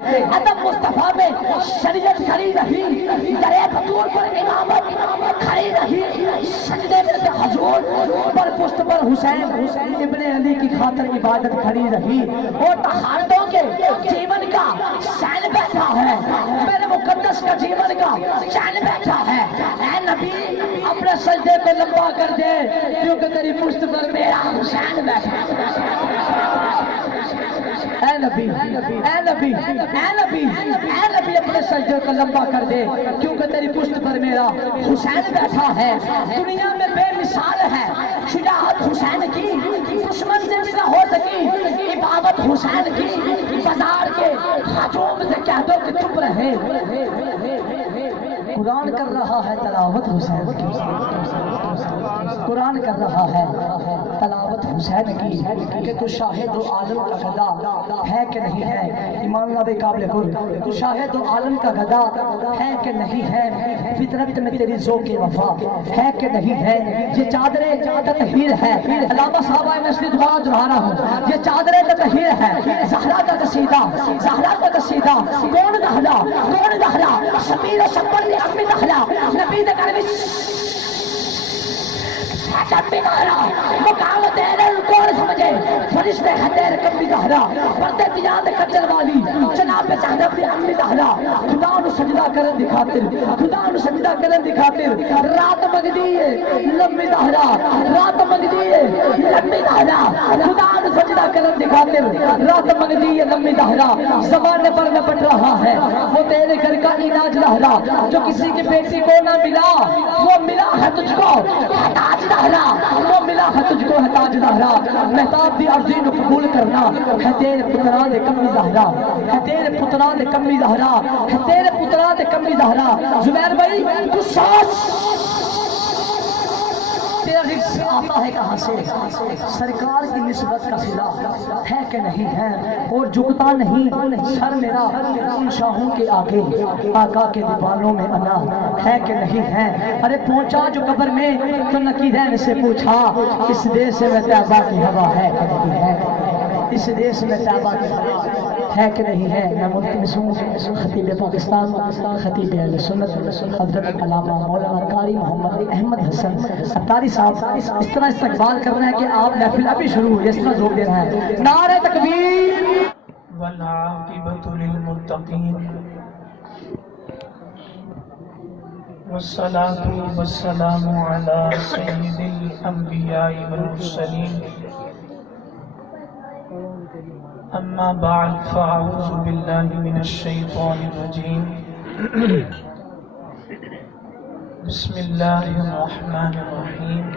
ادب مصطفیٰ میں شریعت کھڑی رہی، درے بطور پر امامت کھڑی رہی، سجدے میں حضور پر پشت پر حسین ابن علی کی خاطر عبادت کھڑی رہی، اور طہارتوں کے جیون کا شان بیٹھا ہے، میرے مقدس کا جیون کا شان بیٹھا ہے۔ اے نبی اپنے سجدے کو لمبا کر دے کیونکہ تیری پشت پر میرا حسین بیٹھا ہے۔ اے نبی اے نبی اے نبی اے نبی اپنے سجدے کو لمبا کر دے کیونکہ تیری پشت پر میرا حسین بیٹھا ہے۔ دنیا میں بے مثال ہے شجاعت حسین کی، دشمن سے بھی نہ ہو سکی عبادت حسین کی، بازار کے ہجوم سے کہہ دو کہ چپ رہے، قرآن کر رہا ہے تلاوت حسین کی، قرآن کر رہا ہے تلاوت حسین کی، کہ تو شاہد و عالم کا گدا ہے کہ نہیں ہے، ایمان اللہ قابل کل، تو شاہد و عالم کا گدا ہے کہ نہیں ہے، فطرت میں تیری ذوق وفا ہے کہ نہیں ہے، یہ چادر تطہیر ہے، علامہ صاحب میں اس لیے دعا دہرا رہا ہوں، یہ چادر تطہیر ہے، زہرا کا قصیدہ، زہرا کا قصیدہ، کون دہلا شبیر و شبر نے اپنی دہلا نبی نے کرمی جب بھی دہرا مقام تیرے کون سمجھے فرشتے خطیر کبھی دہرا پردے دیاد کچل والی جناب زہرا بھی اپنی دہلا خدا انہوں سجدہ کرن دکھاتر، خدا انہوں سجدہ کرن دکھاتر، رات مگدی ہے لمبی دہرا، رات مگدی ہے لمبی دہرا، خدا انہوں سجدہ کرن دکھاتر، رات مگدی ہے لمبی دہرا، زمانے پر نپٹ رہا ہے وہ تیرے گھر کا علاج دہرا، جو کسی کی بیٹی کو نہ ملا وہ ملا ہے تجھ کو تاج دہرا، وہ ملا ہے تجھ کو ہے تاج دہرا، محتاب دی عرضی نو قبول کرنا ہے تیرے پتران دے کمی دہرا، ہے تیرے پتران دے کمی دہرا، ہے تیرے پتران دے کمی دہرا۔ زبیر بھائی تو سوچ تیرا رزق آتا ہے کہاں سے، سرکار کی نسبت کا صلہ ہے کہ نہیں ہے، اور جھکتا نہیں سر میرا ان شاہوں کے آگے، آقا کے دیوانوں میں انا ہے کہ نہیں ہے۔ ارے پہنچا جو قبر میں تو نقیدین سے پوچھا اس دیش میں طیبہ کی ہوا ہے کہ نہیں ہے، اس دیش میں طیبہ کی ہوا ہے کہ نہیں ہے۔ میں ملتمسوں خطیب پاکستان، خطیب اہل سنت حضرت علامہ مولانا قاری محمد احمد حسن اتاری صاحب اس طرح استقبال کرنا ہے کہ آپ محفل ابھی شروع ہوئی، اس طرح زور دینا ہے۔ نعرہ تکبیر والعاقبۃ للمتقین والصلاة والسلام علی سید الانبیاء والمرسلین، اما بعد فاعوذ باللہ من الشیطان الرجیم، بسم اللہ الرحمن الرحیم۔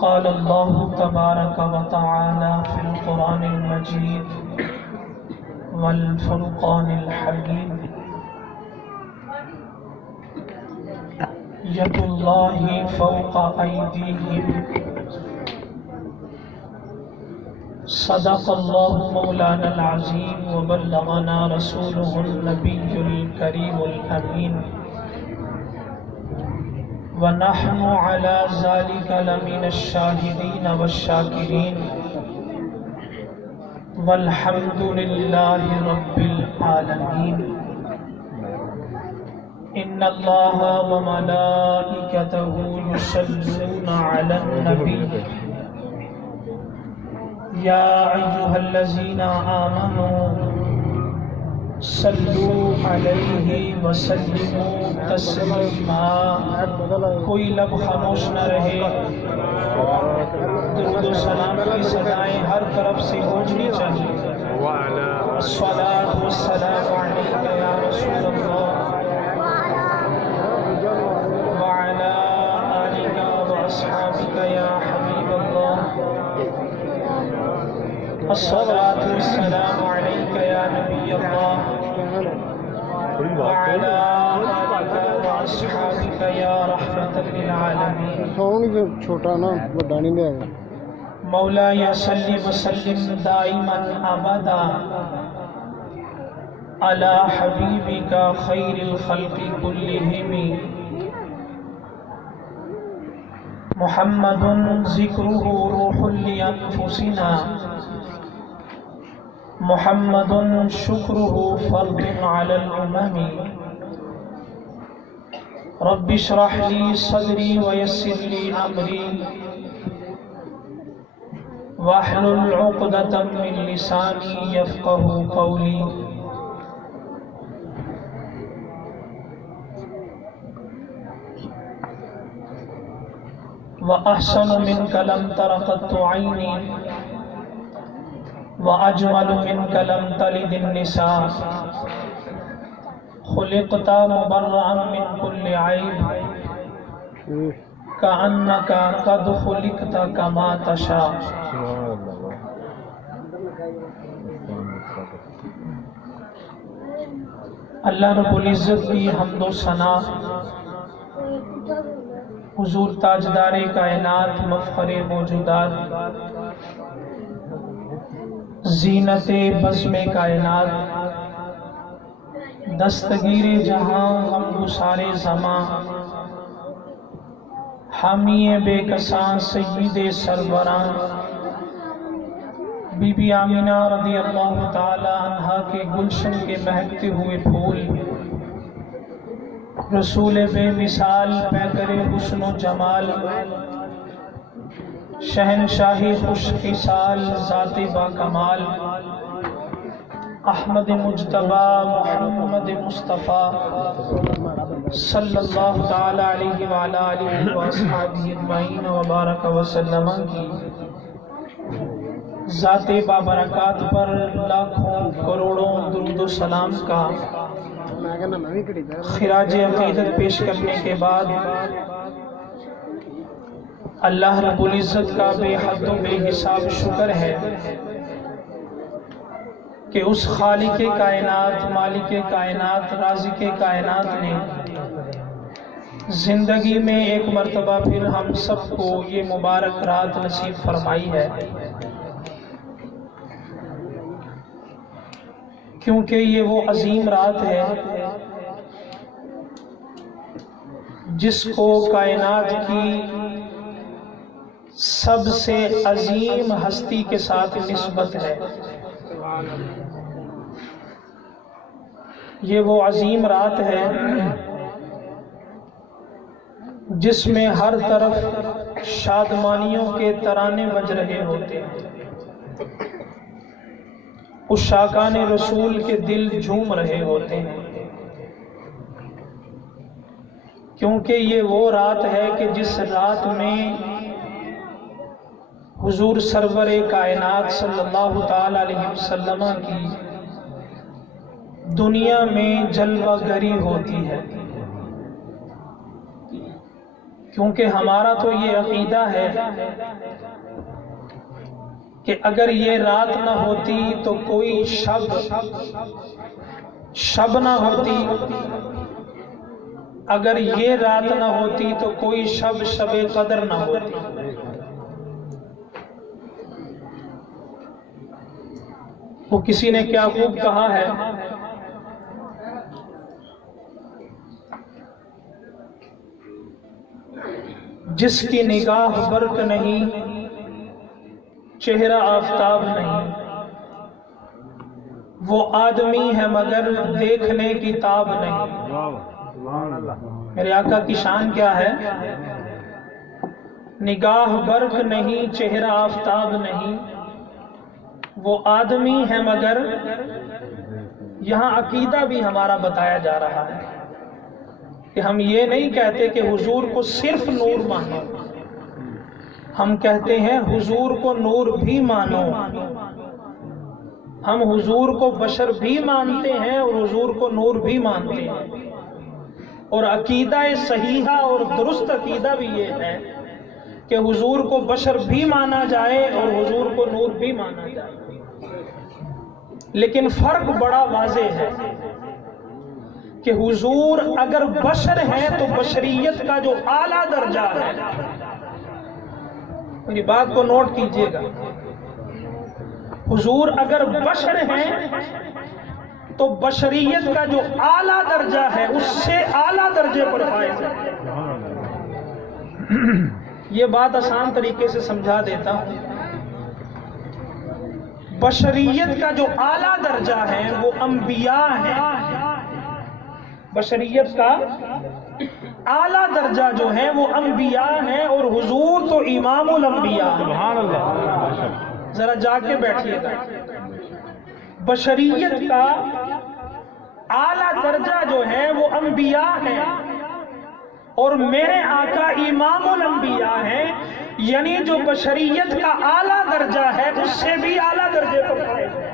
قال اللہ تبارک وتعالی فی القرآن المجید والفرقان الحمید، ید اللہ فوق ایدیہم، صدق اللہ مولانا العظیم وبلغنا رسولہ النبی الکریم الامین، ونحن على ذلك لمن الشاہدین والشاکرین، والحمد للہ رب العالمین۔ ان اللہ وملائکتہ یصلون علی النبی، یا ایہا الذین آمنوا صلوا علیہ وسلموا تسلیما۔ کوئی لب خاموش نہ رہے، درود و سلام کی صدائیں ہر طرف سے گونجنی چاہیے۔ الصلاۃ والسلام علیک یا رسول اللہ وعلی آلک واصحابک یا حبیب اللہ، الصلاۃ والسلام علیک یا نبی اللہ وعلی آلک واصحابک یا رحمۃ للعالمین۔ سونگ چھوٹا نا بڑا نہیں دے گا۔ مولایا صلی وسلم دائما ابدا علی حبیبک خیر الخلق کلہم، محمد ذکرہ روح لانفسنا محمد شکرہ فرد علی الامم رب اشرح لی صدری ویسر لی امری واحلل عقدۃ من لسانی یفقهوا قولی وأحسن منك لم تر قط عيني وأجمل منك لم تلد النساء خلقت مبرأ من كل عيب كأنك قد خلقت كما تشاء. اللہ رب العزت کی حمد و ثنا حضور تاجدار کائنات مفخر موجودات زینت بزم کائنات دستگیر جہاں غم گسار زماں حامی بے کساں سید سربراں بی بی آمینہ رضی اللہ تعالی عنہا کے گلشن کے مہکتے ہوئے پھول رسول بے مثال پیکر حسن و جمال شہنشاہی خوش خصال ذات با کمال احمد مجتبی محمد مصطفیٰ صلی اللہ تعالی علیہ وعلی آلہ وصحبہ اجمعین وبارک وسلم کی ذات بابرکات پر لاکھوں کروڑوں درود و سلام کا خراج عقیدت پیش کرنے کے بعد اللہ رب العزت کا بے حد و بے حساب شکر ہے کہ اس خالق کائنات مالک کائنات رازق کائنات نے زندگی میں ایک مرتبہ پھر ہم سب کو یہ مبارک رات نصیب فرمائی ہے، کیونکہ یہ وہ عظیم رات ہے جس کو کائنات کی سب سے عظیم ہستی کے ساتھ نسبت ہے۔ یہ وہ عظیم رات ہے جس میں ہر طرف شادمانیوں کے ترانے بج رہے ہوتے ہیں، عشاقان رسول کے دل جھوم رہے ہوتے ہیں، کیونکہ یہ وہ رات ہے کہ جس رات میں حضور سرور کائنات صلی اللہ تعالی علیہ وسلم کی دنیا میں جلوہ گری ہوتی ہے۔ کیونکہ ہمارا تو یہ عقیدہ ہے کہ اگر یہ رات نہ ہوتی تو کوئی شب نہ ہوتی، اگر یہ رات نہ ہوتی تو کوئی شب قدر نہ ہوتی۔ وہ کسی نے کیا خوب کہا ہے، جس کی نگاہ برق نہیں چہرہ آفتاب نہیں، وہ آدمی ہے مگر دیکھنے کی تاب نہیں۔ میرے آقا کی شان کیا ہے؟ نگاہ برق نہیں چہرہ آفتاب نہیں، وہ آدمی ہے مگر، یہاں عقیدہ بھی ہمارا بتایا جا رہا ہے کہ ہم یہ نہیں کہتے کہ حضور کو صرف نور مانو، ہم کہتے ہیں حضور کو نور بھی مانو۔ ہم حضور کو بشر بھی مانتے ہیں اور حضور کو نور بھی مانتے ہیں، اور عقیدہ صحیحہ اور درست عقیدہ بھی یہ ہے کہ حضور کو بشر بھی مانا جائے اور حضور کو نور بھی مانا جائے، لیکن فرق بڑا واضح ہے کہ حضور اگر بشر ہیں تو بشریت کا جو اعلیٰ درجہ ہے، میری بات کو نوٹ کیجئے گا، حضور اگر بشر ہیں تو بشریت کا جو اعلیٰ درجہ ہے اس سے اعلیٰ درجے پر فائز ہے۔ یہ بات آسان طریقے سے سمجھا دیتا ہوں۔ بشریت کا جو اعلیٰ درجہ ہے وہ انبیاء ہیں. بشریت کا اعلیٰ درجہ جو ہے وہ انبیاء ہیں، اور حضور تو امام الانبیاء. سبحان اللہ. ذرا جا کے بیٹھیے گا. بشریت کا اعلیٰ درجہ جو ہے وہ انبیاء ہے، اور میرے آقا امام الانبیاء ہیں، یعنی جو بشریت کا اعلیٰ درجہ ہے اس سے بھی اعلیٰ درجے پر کھڑے ہیں.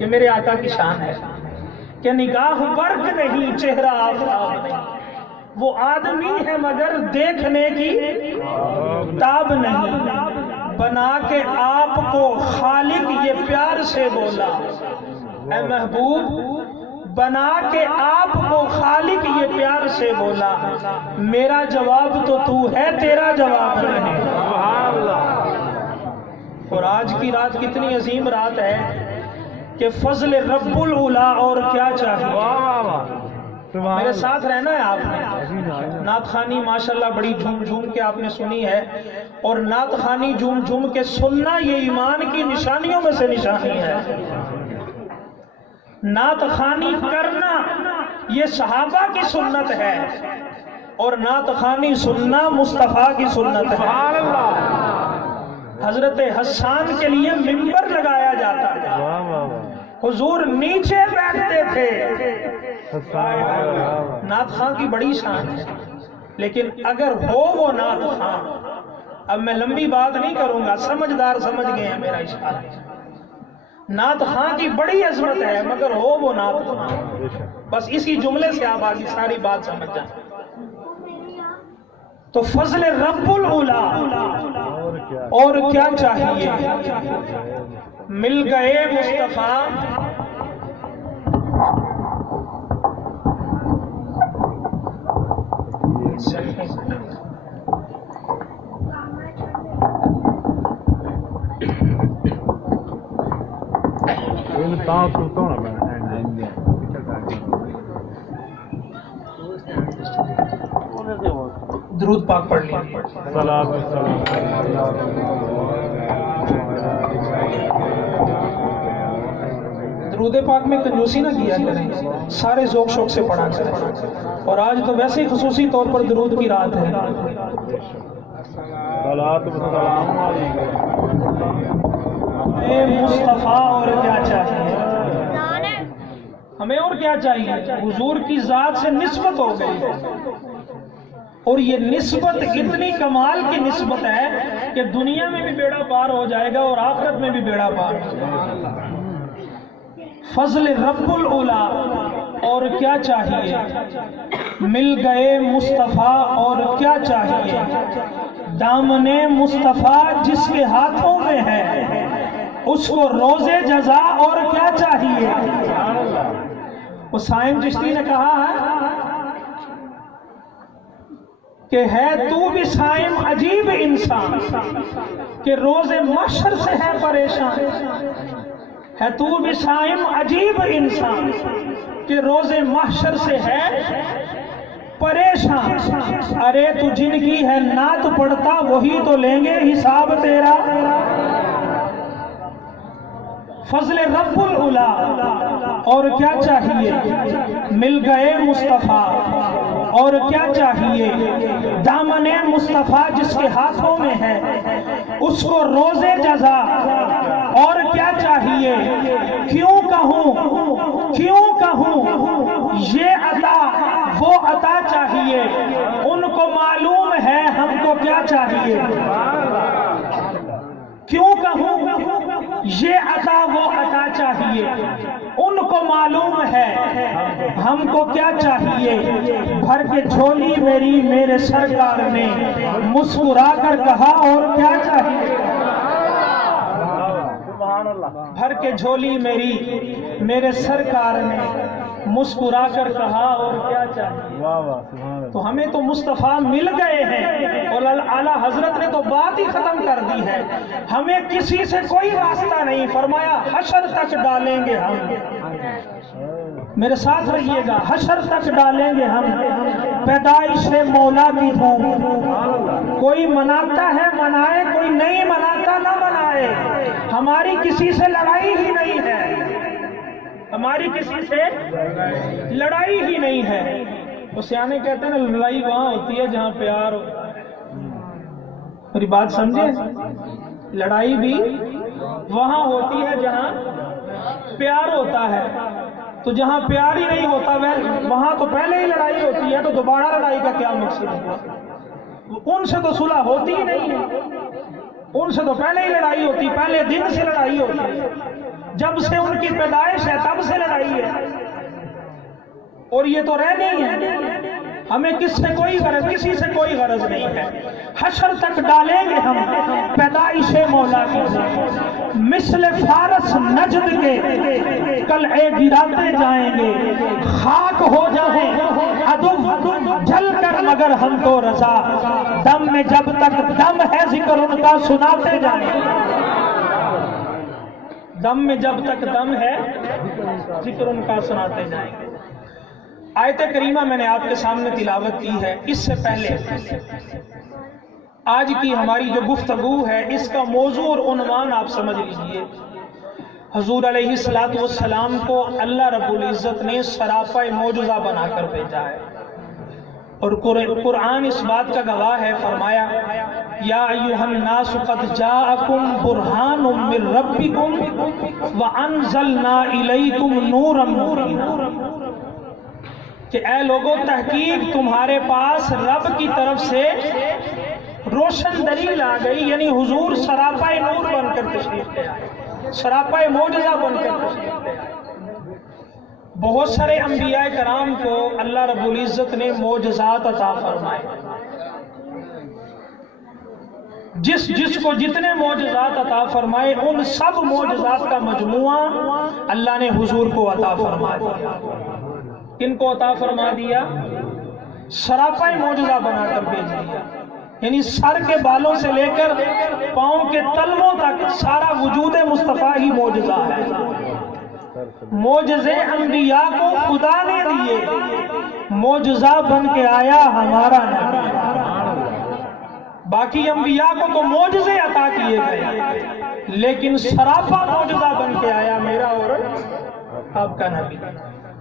یہ میرے آقا کی شان ہے کہ نگاہ برق نہیں، چہرہ آفتاب نہیں. وہ آدمی ہے مگر دیکھنے کی تاب نہیں. بنا کے آپ کو خالق یہ پیار سے بولا، اے محبوب بنا کے آپ کو خالق یہ پیار سے بولا، میرا جواب تو ہے تیرا جواب نہیں. اور آج کی رات کتنی عظیم رات ہے کہ فضل رب العلا اور کیا چاہیے. میرے ساتھ رہنا ہے آپ نے. نعت خوانی ماشاءاللہ بڑی جھوم جھوم کے آپ نے سنی ہے، اور نعت خوانی جھوم جھوم کے سننا یہ ایمان کی نشانیوں میں سے نشانی ہے. نعت خوانی کرنا یہ صحابہ کی سنت ہے، اور نعت خوانی سننا مصطفیٰ کی سنت ہے. حضرت حسان کے لیے منبر لگایا جاتا ہے، حضور نیچے بیٹھتے تھے. نعت خواں کی بڑی شان ہے، لیکن اگر ہو وہ نعت خواں، اب میں لمبی بات نہیں کروں گا، سمجھدار سمجھ گئے ہیں میرا اشارہ. نعت خواں کی بڑی عظمت ہے مگر ہو وہ نعت خواں. بس اسی جملے سے آپ آگے ساری بات سمجھ جائیں. تو فضل رب العلا اور کیا چاہیے، مل گئے مصطفیٰ. درود پاک پڑھ لیجیے. درود پاک میں کنجوسی نہ کیا کریں، سارے ذوق شوق سے پڑھا کریں. اور آج تو ویسے ہی خصوصی طور پر درود کی رات ہے. اے مصطفیٰ اور کیا چاہیے، ہمیں اور کیا چاہیے. حضور کی ذات سے نسبت ہو گئی، اور یہ نسبت اتنی کمال کی نسبت ہے کہ دنیا میں بھی بیڑا پار ہو جائے گا اور آخرت میں بھی بیڑا پار ہو جائے گا. فضل رب العلا اور کیا چاہیے، مل گئے مصطفیٰ اور کیا چاہیے. دامن مصطفیٰ جس کے ہاتھوں میں ہے اس کو روز جزا اور کیا چاہیے. وہ سائم چشتی نے کہا ہے کہ ہے تو بھی سائم عجیب انسان کہ روز محشر سے ہے پریشان. ہے تو بھی سائم عجیب انسان کہ روز محشر سے ہے پریشان. ارے تو جن کی ہے نعت پڑھتا وہی تو لیں گے حساب تیرا. فضل رب العلا اور کیا چاہیے، مل گئے مصطفیٰ اور کیا چاہیے. دامن مصطفیٰ جس کے ہاتھوں میں ہے اس کو روز جزا اور کیا چاہیے. کیوں کہوں یہ عطا وہ عطا چاہیے، ان کو معلوم ہے ہم کو کیا چاہیے. کیوں کہوں یہ عطا وہ عطا چاہیے، ان کو معلوم ہے ہم کو کیا چاہیے. بھر کے جھولی میری میرے سرکار نے مسکرا کر کہا اور کیا چاہیے. بھر کے جھولی میری میرے سرکار نے مسکرا کر کہا اور کیا چاہیے. تو ہمیں تو مصطفیٰ مل گئے ہیں، اور اعلیٰ حضرت نے تو بات ہی ختم کر دی ہے. ہمیں کسی سے کوئی راستہ نہیں، فرمایا حشر تک ڈالیں گے ہم. میرے ساتھ رہیے گا، حشر تک ڈالیں گے ہم پیدائش مولا کی دھوم. کوئی مناتا ہے منائے، کوئی نہیں مناتا نہ منائے. ہماری کسی سے لڑائی ہی نہیں ہے، ہماری کسی سے لڑائی ہی نہیں ہے۔ تو سیانے کہتے ہیں نا لڑائی وہاں ہوتی ہے جہاں پیار ہوتا ہے۔ میری بات سمجھے؟ لڑائی بھی وہاں ہوتی ہے جہاں پیار ہوتا ہے۔ تو جہاں پیار ہی نہیں ہوتا وہاں تو پہلے ہی لڑائی ہوتی ہے، تو دوبارہ لڑائی کا کیا مقصد ہوا؟ ان سے تو صلح ہوتی ہی نہیں ہے، ان سے تو پہلے ہی لڑائی ہوتی، پہلے دن سے لڑائی ہوتی ہے، جب سے ان کی پیدائش ہے تب سے لڑائی ہے۔ اور یہ تو رہ نہیں ہے، ہمیں کس سے کوئی غرض، کسی سے کوئی غرض نہیں ہے۔ حشر تک ڈالیں گے ہم پیدائش مولا کی، مثل فارس نجد کے قلعے گراتے جائیں گے، خاک ہو جائیں عدو جل کر مگر ہم تو رضا، دم میں جب تک دم ہے ذکر ان کا سناتے جائیں گے، دم میں جب تک دم ہے ذکر ان کا سناتے جائیں گے۔ آیت کریمہ میں نے آپ کے سامنے تلاوت کی ہے، اس سے پہلے آج کی ہماری جو گفتگو ہے اس کا موضوع اور عنوان آپ سمجھ لیجئے۔ حضور علیہ السلام کو اللہ رب العزت نے سراپا معجزہ بنا کر بھیجا ہے، اور قرآن اس بات کا گواہ ہے، فرمایا یا ایھا الناس قد جاءکم برہان من ربکم وانزلنا الیکم نورا مبینا، کہ اے لوگوں تحقیق تمہارے پاس رب کی طرف سے روشن دلیل آ گئی، یعنی حضور سراپا نور بن کر تشریف لے آئے، سراپا معجزہ بن کر تشریف لے آئے۔ بہت سارے انبیاء کرام کو اللہ رب العزت نے معجزات عطا فرمائے، جس کو جتنے معجزات عطا فرمائے ان سب معجزات کا مجموعہ اللہ نے حضور کو عطا فرما دیا۔ کن کو عطا فرما دیا؟ سراپا معجزہ بنا کر بھیج دیا، یعنی سر کے بالوں سے لے کر پاؤں کے تلووں تک سارا وجود مصطفیٰ ہی معجزہ ہے۔ معجزے انبیاء کو خدا نے دیے، معجزہ بن کے آیا ہمارا نبی۔ باقی انبیاء کو تو معجزے عطا کیے گئے، لیکن سراپا معجزہ بن کے آیا میرا اور آپ کا نبی۔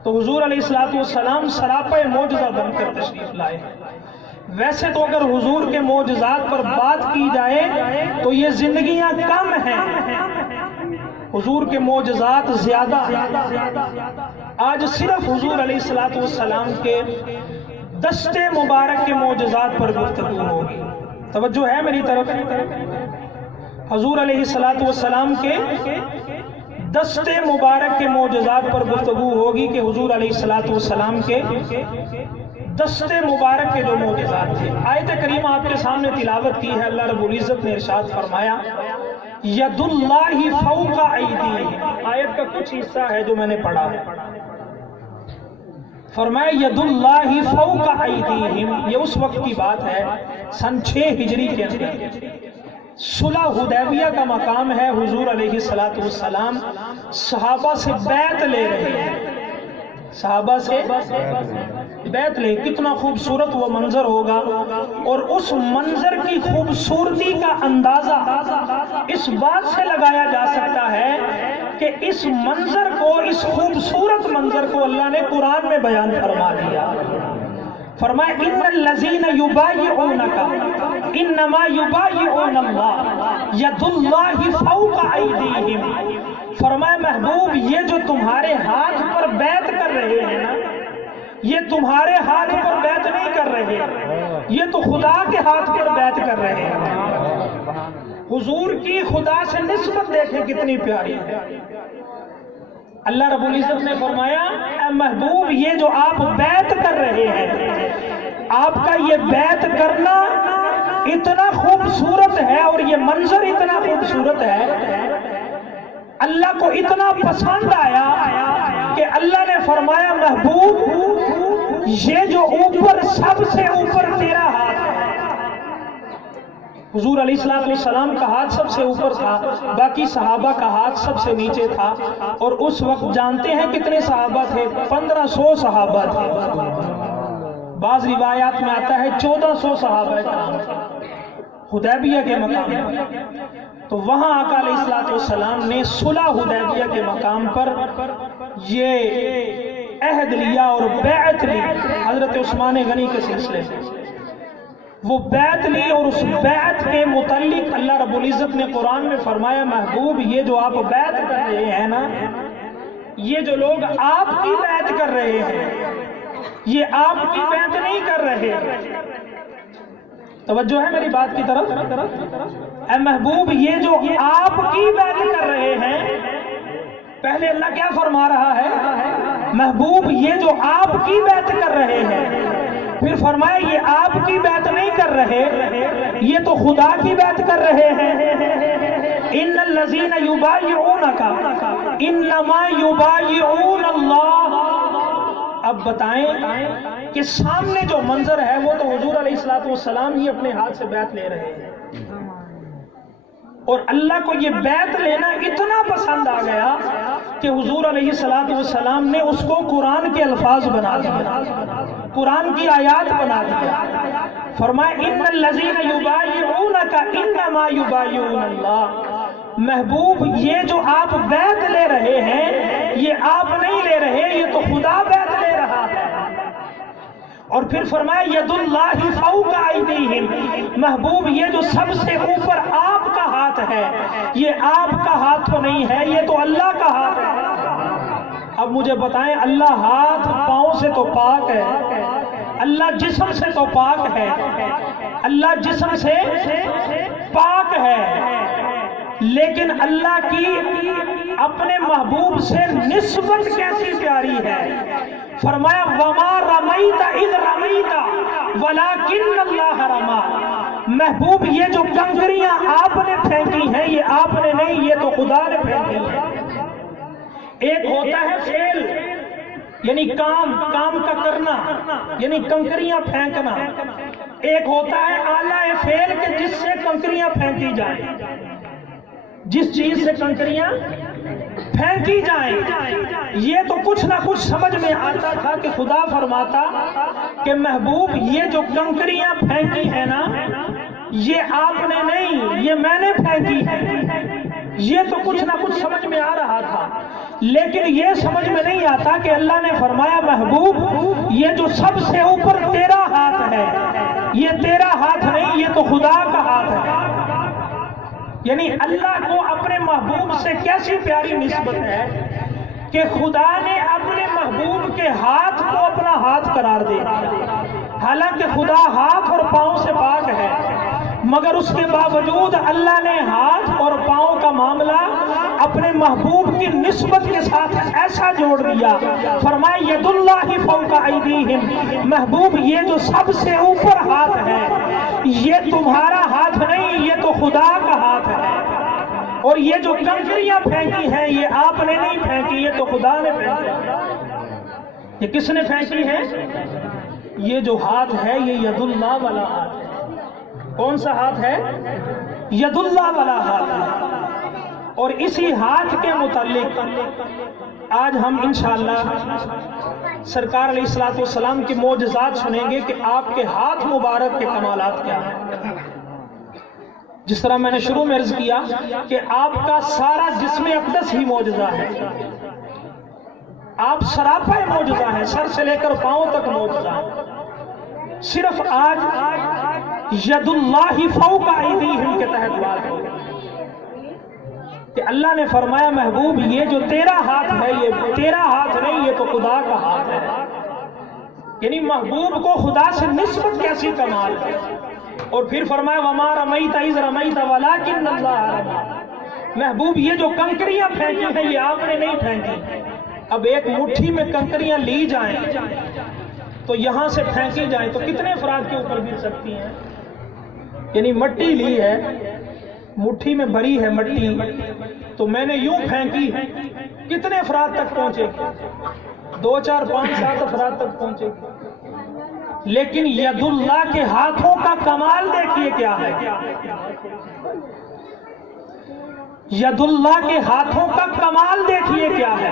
تو حضور علیہ السلام سراپا معجزہ بن کر تشریف لائے۔ ویسے تو اگر حضور کے معجزات پر بات کی جائے تو یہ زندگیاں کم ہیں، حضور کے معجزات زیادہ ہیں۔ آج صرف حضور علیہ السلام کے دستے مبارک کے معجزات پر گفتگو ہوگی۔ توجہ ہے میری طرف؟ حضور علیہ السلام کے دستے مبارک کے معجزات پر گفتگو ہوگی کہ حضور علیہ السلام کے دستے مبارک کے جو معجزات تھے۔ آیت کریمہ آپ کے سامنے تلاوت کی ہے، اللہ رب العزت نے ارشاد فرمایا ید اللہ فوق ایدیہم، آیت کا کچھ حصہ ہے جو میں نے پڑھا ہے، فرمایا ید اللہ فوق ایدیہم۔ یہ اس وقت کی بات ہے سن 6 ہجری کے اندر، صلح حدیبیہ کا مقام ہے، حضور علیہ السلام صحابہ سے بیعت لے رہے ہیں، صحابہ سے بیعت لے۔ کتنا خوبصورت وہ منظر ہوگا، اور اس منظر کی خوبصورتی کا اندازہ اس بات سے لگایا جا سکتا ہے کہ اس منظر کو، اس خوبصورت منظر کو اللہ نے قرآن میں بیان فرما دیا۔ فرمایا ان الذین یبایعونک انما یبایعون اللہ ید اللہ فوق ایدیہم۔ فرمایا محبوب یہ جو تمہارے ہاتھ پر بیعت کر رہے ہیں نا، یہ تمہارے ہاتھ پر بیعت نہیں کر رہے، یہ تو خدا کے ہاتھ پر بیعت کر رہے ہیں۔ حضور کی خدا سے نسبت دیکھیں کتنی پیاری ہے۔ اللہ رب العزت نے فرمایا اے محبوب یہ جو آپ بیعت کر رہے ہیں، آپ کا یہ بیعت کرنا اتنا خوبصورت ہے اور یہ منظر اتنا خوبصورت ہے، اللہ کو اتنا پسند آیا کہ اللہ نے فرمایا محبوب یہ جو اوپر سب سے اوپر تیرا ہاتھ ہے۔ حضور علیہ السلام کا ہاتھ سب سے اوپر تھا، باقی صحابہ کا ہاتھ سب سے نیچے تھا، اور اس وقت جانتے ہیں کتنے صحابہ تھے؟ 1500 صحابہ تھے، بعض روایات میں آتا ہے 1400 صحابہ کرام تھے۔ حدیبیہ کے مقام پر، تو وہاں آقا علیہ الصلوۃ والسلام نے صلح حدیبیہ کے مقام پر یہ عہد لیا اور بیعت لی حضرت عثمان غنی کے سلسلے میں۔ وہ بیعت لی اور اس بیعت کے متعلق اللہ رب العزت نے قرآن میں فرمایا محبوب یہ جو آپ بیعت کر رہے ہیں نا، یہ جو لوگ آپ کی بیعت کر رہے ہیں یہ آپ کی بیعت نہیں کر رہے۔ توجہ ہے میری بات کی طرف؟ اے محبوب یہ جو آپ کی بیعت کر رہے ہیں، پہلے اللہ کیا فرما رہا ہے؟ محبوب یہ جو آپ کی بیعت کر رہے ہیں، پھر فرمایا یہ آپ کی بیعت نہیں کر رہے، یہ تو خدا کی بیعت کر رہے ہیں۔ ان الذین یبایعونک انما یبایعون اللہ۔ اب بتائیں کہ سامنے جو منظر ہے وہ تو حضور علیہ الصلوۃ والسلام ہی اپنے ہاتھ سے بیعت لے رہے ہیں، اور اللہ کو یہ بیعت لینا اتنا پسند آ گیا کہ حضور علیہ الصلوۃ والسلام نے اس کو قرآن کے الفاظ بنا دیا، قرآن کی آیات بنا دیا۔ فرمایا ان الذین یبایعونک انما یبایعون اللہ۔ محبوب یہ جو آپ بیعت لے رہے ہیں یہ آپ نہیں لے رہے، یہ تو خدا بیعت لے رہا ہے۔ اور پھر فرمایا ید اللہ فوق ایدیہم۔ محبوب یہ جو سب سے اوپر آپ کا ہاتھ ہے یہ آپ کا ہاتھ تو نہیں ہے، یہ تو اللہ کا ہاتھ ہے۔ اب مجھے بتائیں اللہ ہاتھ پاؤں سے تو پاک ہے، اللہ جسم سے تو پاک ہے، اللہ جسم سے پاک ہے، لیکن اللہ کی اپنے محبوب سے نسبت کیسی پیاری ہے۔ فرمایا وما رمیت اذ رمیت ولکن اللہ رما۔ محبوب یہ جو کنکریاں آپ نے پھینکی ہیں یہ آپ نے نہیں، یہ تو خدا نے پھینکی ہیں۔ ایک ہوتا ہے فعل یعنی کام کا کرنا یعنی کنکریاں پھینکنا، ایک ہوتا ہے آلہ فعل کہ جس سے کنکریاں پھینکی جائیں، جس چیز سے کنکریاں پھینکی جائیں۔ یہ تو کچھ نہ کچھ سمجھ میں آتا تھا کہ خدا فرماتا کہ محبوب یہ جو کنکریاں پھینکی ہیں نا یہ آپ نے نہیں، یہ میں نے پھینکی ہے۔ یہ تو کچھ نہ کچھ سمجھ میں آ رہا تھا، لیکن یہ سمجھ میں نہیں آتا کہ اللہ نے فرمایا محبوب یہ جو سب سے اوپر تیرا ہاتھ ہے یہ تیرا ہاتھ نہیں، یہ تو خدا کا ہاتھ ہے۔ یعنی اللہ کو اپنے محبوب سے کیسی پیاری نسبت ہے کہ خدا نے اپنے محبوب کے ہاتھ کو اپنا ہاتھ قرار دے دیا، حالانکہ خدا ہاتھ اور پاؤں سے پاک ہے، مگر اس کے باوجود اللہ نے ہاتھ اور پاؤں کا معاملہ اپنے محبوب کی نسبت کے ساتھ ایسا جوڑ دیا۔ فرمایا ید اللہ فوق ایدیہم۔ محبوب یہ جو سب سے اوپر ہاتھ ہے یہ تمہارا ہاتھ نہیں، یہ تو خدا کا ہاتھ ہے، اور یہ جو کنکریاں پھینکی ہیں یہ آپ نے نہیں پھینکی، یہ تو خدا نے پھینکی۔ یہ کس نے پھینکی ہے؟ یہ جو ہاتھ ہے یہ ید اللہ والا ہاتھ ہے۔ کون سا ہاتھ ہے؟ ید اللہ والا ہاتھ ہے۔ اور اسی ہاتھ کے متعلق آج ہم انشاءاللہ سرکار علیہ الصلوۃ والسلام کی معجزات سنیں گے کہ آپ کے ہاتھ مبارک کے کمالات کیا ہیں۔ جس طرح میں نے شروع میں عرض کیا کہ آپ کا سارا جسم اقدس ہی معجزہ ہے، آپ سراپا معجزہ ہیں، سر سے لے کر پاؤں تک معجزہ ہیں۔ صرف آج ید اللہ فوق ایدیہم کے تحت بات ہو کہ اللہ نے فرمایا محبوب یہ جو تیرا ہاتھ ہے یہ تیرا ہاتھ نہیں، یہ تو خدا کا ہاتھ ہے۔ یعنی محبوب کو خدا سے نسبت کیسی کمال ہے۔ اور پھر فرمایا وما رمیت اذ رمیت ولکن اللہ رما۔ محبوب یہ جو کنکریاں پھینکی ہیں یہ آپ نے نہیں پھینکی۔ اب ایک مٹھی میں کنکریاں لی جائیں تو یہاں سے پھینکی جائیں تو کتنے افراد کے اوپر گر سکتی ہیں؟ یعنی مٹی لی ہے، مٹھی میں بھری ہے مٹی، تو میں نے یوں پھینکی، کتنے افراد تک پہنچے گی؟ 2 4 5 7 افراد تک پہنچے گی۔ لیکن ید اللہ کے ہاتھوں کا کمال دیکھیے کیا ہے۔ ید اللہ کے ہاتھوں کا کمال دیکھیے کیا ہے۔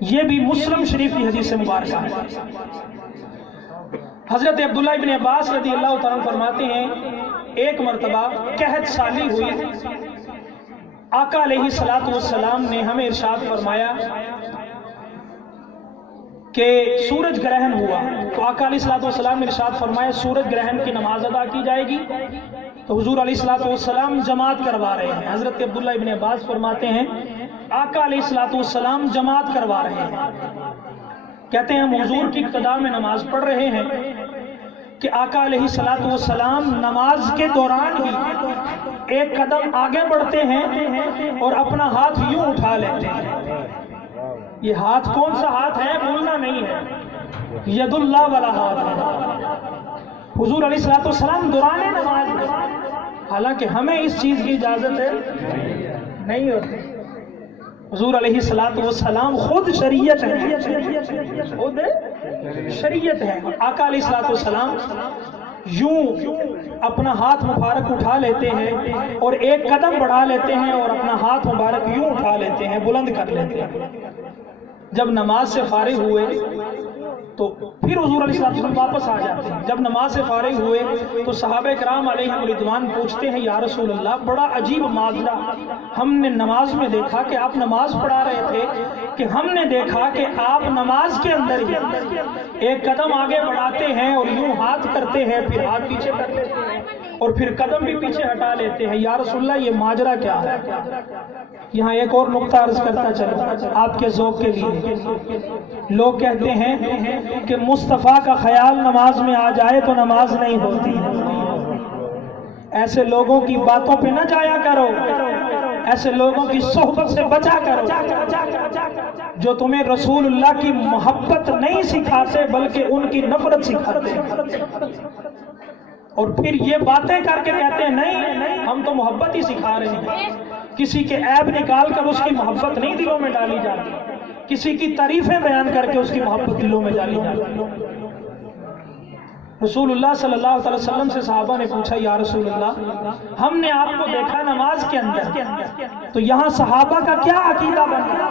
یہ بھی مسلم شریف کی حدیث مبارکہ ہے۔ حضرت عبداللہ ابن عباس رضی اللہ تعالیٰ فرماتے ہیں ایک مرتبہ قحط سالی ہوئی، آقا علیہ السلام نے ہمیں ارشاد فرمایا کہ سورج گرہن ہوا، تو آقا علیہ السلام نے ارشاد فرمایا سورج گرہن کی نماز ادا کی جائے گی، تو حضور علیہ السلام جماعت کروا رہے ہیں۔ حضرت عبداللہ ابن عباس فرماتے ہیں آقا علیہ السلام جماعت کروا رہے ہیں، کہتے ہیں ہم حضور کی اقتداء میں نماز پڑھ رہے ہیں کہ آقا علیہ السلام نماز کے دوران ہی ایک قدم آگے بڑھتے ہیں اور اپنا ہاتھ یوں اٹھا لیتے ہیں۔ یہ ہاتھ کون سا ہاتھ ہے بھولنا نہیں ہے، ید اللہ والا ہاتھ ہے۔ حضور علیہ السلام دوران نماز میں، حالانکہ ہمیں اس چیز کی اجازت نہیں ہوتی، حضور علیہ السلام خود شریعت ہے، خود شریعت ہے۔ آقا علیہ السلام یوں اپنا ہاتھ مبارک اٹھا لیتے ہیں اور ایک قدم بڑھا لیتے ہیں اور اپنا ہاتھ مبارک یوں اٹھا لیتے ہیں، بلند کر لیتے ہیں۔ جب نماز سے فارغ ہوئے تو پھر حضور علیہ السلام واپس آ جاتے ہیں۔ جب نماز سے فارغ ہوئے تو صحابہ کرام علیہم رضوان پوچھتے ہیں یا رسول اللہ بڑا عجیب معاملہ، ہم نے نماز میں دیکھا کہ آپ نماز پڑھا رہے تھے کہ ہم نے دیکھا کہ آپ نماز کے اندر ہی ایک قدم آگے بڑھاتے ہیں اور یوں ہاتھ کرتے ہیں، پھر ہاتھ پیچھے کر لیتے ہیں اور پھر قدم بھی پیچھے ہٹا لیتے ہیں، یا رسول اللہ یہ ماجرا کیا ہے؟ یہاں ایک اور نقطہ عرض کرتا چلو آپ کے ذوق کے لیے۔ لوگ کہتے ہیں کہ مصطفیٰ کا خیال نماز میں آ جائے تو نماز نہیں ہوتی، ایسے لوگوں کی باتوں پہ نہ جایا کرو، ایسے لوگوں کی صحبت سے بچا کرو جو تمہیں رسول اللہ کی محبت نہیں سکھاتے بلکہ ان کی نفرت سکھاتے ہیں، اور پھر یہ باتیں کر کے کہتے ہیں نہیں ہم تو محبت ہی سکھا رہے ہیں۔ کسی کے عیب نکال کر اس کی محبت نہیں دلوں میں ڈالی جاتی، کسی کی تعریفیں بیان کر کے اس کی محبت دلوں میں ڈالی جاتی۔ رسول اللہ صلی اللہ علیہ وسلم سے صحابہ نے پوچھا یا رسول اللہ ہم نے آپ کو دیکھا نماز کے اندر، تو یہاں صحابہ کا کیا عقیدہ بنا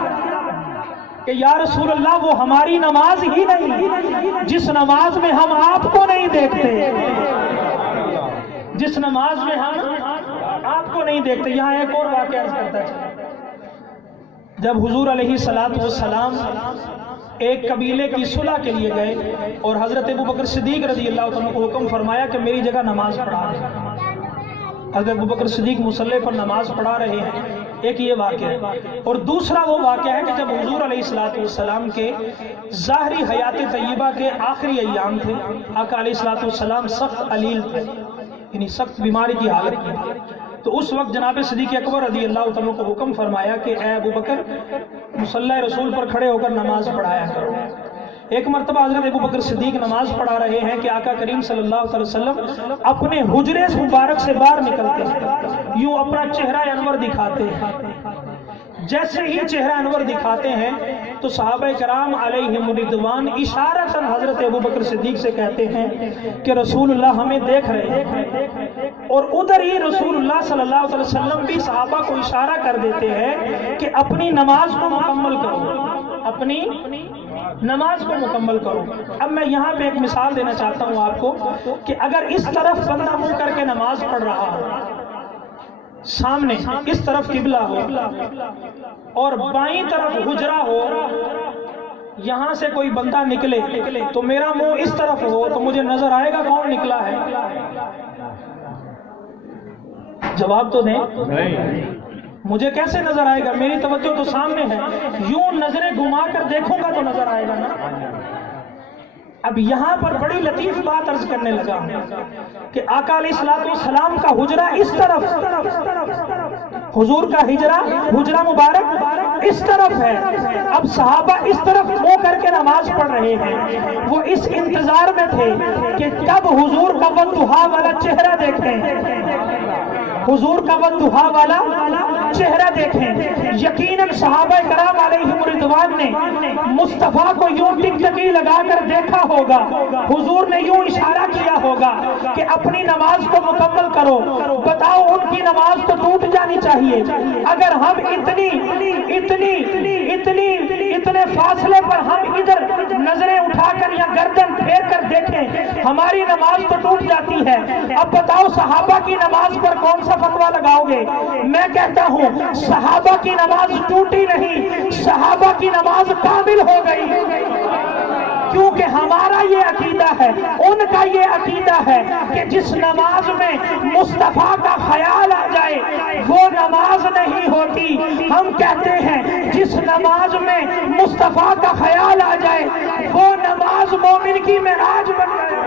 کہ یا رسول اللہ وہ ہماری نماز ہی نہیں جس نماز میں ہم آپ کو نہیں دیکھتے، جس نماز میں ہم آپ کو نہیں دیکھتے۔ یہاں ایک اور واقعہ عرض کرتا ہے، جب حضور علیہ السلام ایک قبیلے کی صلح کے لیے گئے اور حضرت ابوبکر صدیق رضی اللہ عنہ کو حکم فرمایا کہ میری جگہ نماز پڑھا دیں۔ حضرت ابوبکر صدیق مصلی پر نماز پڑھا رہے ہیں، ایک یہ واقعہ ہے، اور دوسرا وہ واقعہ ہے کہ جب حضور علیہ السلام کے ظاہری حیات طیبہ کے آخری ایام تھے، آقا علیہ السلام سخت علیل تھے، یعنی سخت بیماری کی حالت میں، تو اس وقت جناب صدیق اکبر رضی اللہ عنہ کو حکم فرمایا کہ اے ابوبکر مصلی رسول پر کھڑے ہو کر نماز پڑھایا کرو۔ ایک مرتبہ حضرت ابوبکر صدیق نماز پڑھا رہے ہیں کہ آقا کریم صلی اللہ علیہ وسلم اپنے حجرے مبارک سے باہر نکلتے ہیں، یوں اپنا چہرہ انور دکھاتے ہیں، جیسے ہی چہرہ انور دکھاتے ہیں تو صحابہ کرام علیہم رضوان اشارتاً حضرت ابوبکر صدیق سے کہتے ہیں کہ رسول اللہ ہمیں دیکھ رہے ہیں، اور ادھر ہی رسول اللہ صلی اللہ علیہ وسلم بھی صحابہ کو اشارہ کر دیتے ہیں کہ اپنی نماز کو مکمل کرو، اپنی نماز کو مکمل کرو۔ اب میں یہاں پہ ایک مثال دینا چاہتا ہوں آپ کو کہ اگر اس طرف بندہ منہ کر کے نماز پڑھ رہا ہو، سامنے اس طرف قبلہ ہو اور بائیں طرف حجرہ ہو، یہاں سے کوئی بندہ نکلے تو میرا منہ اس طرف ہو تو مجھے نظر آئے گا کون نکلا ہے؟ جواب تو دیں، مجھے کیسے نظر آئے گا؟ میری توجہ تو سامنے ہے، یوں نظریں گھما کر دیکھوں گا تو نظر آئے گا نا۔ اب یہاں پر بڑی لطیف بات عرض کرنے لگا کہ آقا علیہ السلام کا حجرہ اس طرف، حضور کا حجرہ مبارک اس طرف ہے، اب صحابہ اس طرف منہ کر کے نماز پڑھ رہے ہیں، وہ اس انتظار میں تھے کہ کب حضور کا والضحیٰ والا چہرہ دیکھیں، حضور کا والضحیٰ والا چہرہ دیکھیں۔ یقیناً صحابہ کرام علیہم رضوان نے مصطفیٰ کو یوں ٹکٹکی لگا کر دیکھا ہوگا، حضور نے یوں اشارہ کیا ہوگا کہ اپنی نماز کو مکمل کرو، بتاؤ ان کی نماز تو ٹوٹ جانی چاہیے۔ اگر ہم اتنی اتنے فاصلے پر ہم ادھر نظریں اٹھا کر یا گردن پھیر کر دیکھیں ہماری نماز تو ٹوٹ جاتی ہے. اب بتاؤ صحابہ کی نماز پر کون سا فتویٰ لگاؤ گے؟ میں کہتا ہوں صحابہ کی نماز ٹوٹی نہیں، صحابہ کی نماز کامل ہو گئی، کیونکہ ہمارا یہ عقیدہ ہے، ان کا یہ عقیدہ ہے کہ جس نماز میں مصطفیٰ کا خیال آ جائے وہ نماز نہیں ہوتی. ہم کہتے ہیں جس نماز میں مصطفیٰ کا خیال آ جائے وہ نماز مومن کی معراج بن جائے.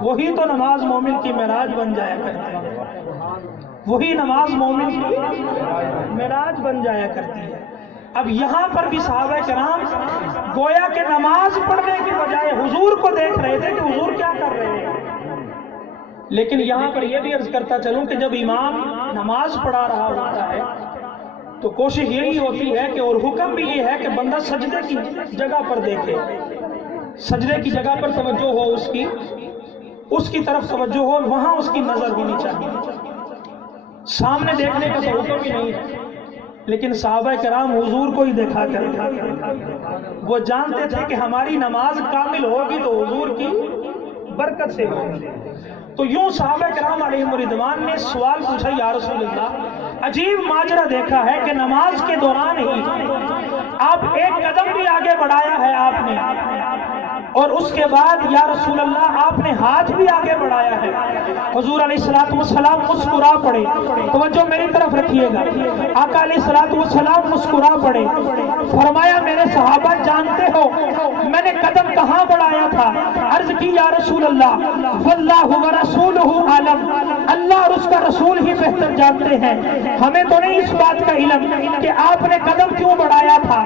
وہی تو نماز مومن کی معراج بن جایا کرتی ہے، وہی نماز مومن کی معراج بن جایا کرتی ہے. اب یہاں پر بھی صحابہ کرام گویا کہ نماز پڑھنے کی بجائے حضور کو دیکھ رہے تھے کہ حضور کیا کر رہے ہیں. لیکن یہاں پر یہ بھی عرض کرتا چلوں کہ جب امام نماز پڑھا رہا ہوتا ہے تو کوشش یہی ہوتی ہے کہ اور حکم بھی یہ ہے کہ بندہ سجدے کی جگہ پر دیکھے، سجدے کی جگہ پر توجہ ہو، اس کی طرف توجہ ہو، وہاں اس کی نظر ہونی چاہیے. سامنے دیکھنے کا تو حکم ہی نہیں ہے، لیکن صحابہ کرام حضور کو ہی دیکھا کرتے. وہ جانتے تھے کہ ہماری نماز کامل ہوگی تو حضور کی برکت سے ہوگی. تو یوں صحابہ کرام علیہم الرضوان نے سوال پوچھا، یا رسول اللہ عجیب ماجرا دیکھا ہے کہ نماز کے دوران ہی آپ ایک قدم بھی آگے بڑھایا ہے آپ نے، اور اس کے بعد یا رسول اللہ آپ نے ہاتھ بھی آگے بڑھایا ہے. حضور علیہ السلام مسکرا پڑے، توجہ میری طرف رکھیے گا. آقا علیہ السلام مسکرا پڑے، فرمایا میرے صحابہ جانتے ہو میں نے قدم کہاں بڑھایا تھا؟ عرض کی یا رسول اللہ واللہ ورسولہ عالم، اللہ اور اس کا رسول ہی بہتر جانتے ہیں، ہمیں تو نہیں اس بات کا علم کہ آپ نے قدم کیوں بڑھایا تھا،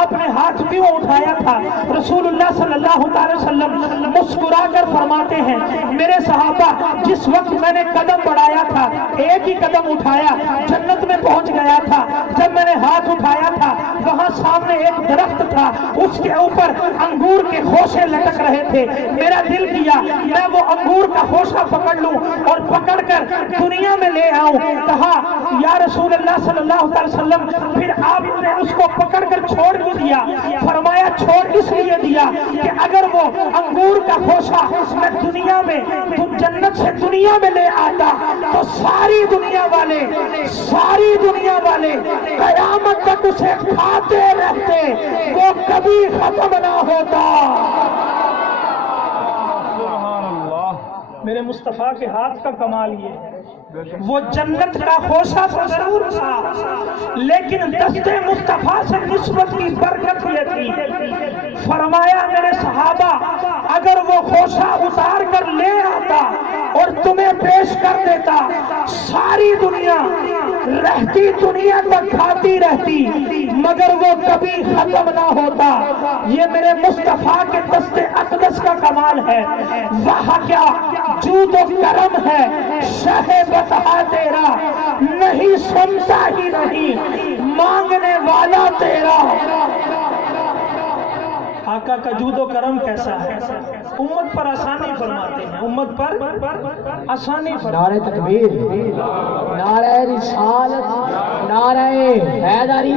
آپ نے ہاتھ کیوں اٹھایا تھا. رسول اللہ صلی اللہ علیہ وسلم مسکرا کر فرماتے ہیں میرے صحابہ جس وقت میں نے قدم بڑھایا تھا، ایک ہی قدم اٹھایا، جنت میں پہنچ گیا تھا. جب میں نے ہاتھ اٹھایا تھا وہاں سامنے ایک درخت تھا، اس کے اوپر انگور کے خوشے لٹک رہے تھے. میرا دل کیا میں وہ انگور کا خوشہ پکڑ لوں اور پکڑ کر دنیا میں لے آؤں. کہا یا رسول اللہ صلی اللہ علیہ وسلم پھر آپ نے اس کو پکڑ کر چھوڑ بھی دیا. فرمایا چھوڑ اس لیے دیا کہ اگر وہ انگور کا خوشہ میں دنیا میں جنت سے دنیا میں لے آتا تو ساری دنیا والے قیامت تک اسے کھاتے رہتے، وہ کبھی ختم نہ ہوتا. میرے مصطفیٰ کے ہاتھ کا کمال یہ ہے، وہ جنت کا خوشہ تو ضرور تھا لیکن دست مصطفیٰ سے نسبت کی برکت یہ تھی. فرمایا میرے صحابہ اگر وہ خوشہ اتار کر لے آتا اور تمہیں پیش کر دیتا، ساری دنیا رہتی دنیا تک کھاتی رہتی مگر وہ کبھی ختم نہ ہوتا. یہ میرے مصطفیٰ کے دست اقدس کا کمال ہے. وہاں کیا جود و کرم ہے، شہ بتا تیرا نہیں سنتا ہی نہیں مانگنے والا تیرا. آقا کا جود و کرم کیسا ہے، امت پر آسانی فرماتے ہیں، امت پر آسانی فرماتے ہیں. نعرہ تکبیر، نعرہ رسالت، نعرہ حیدری.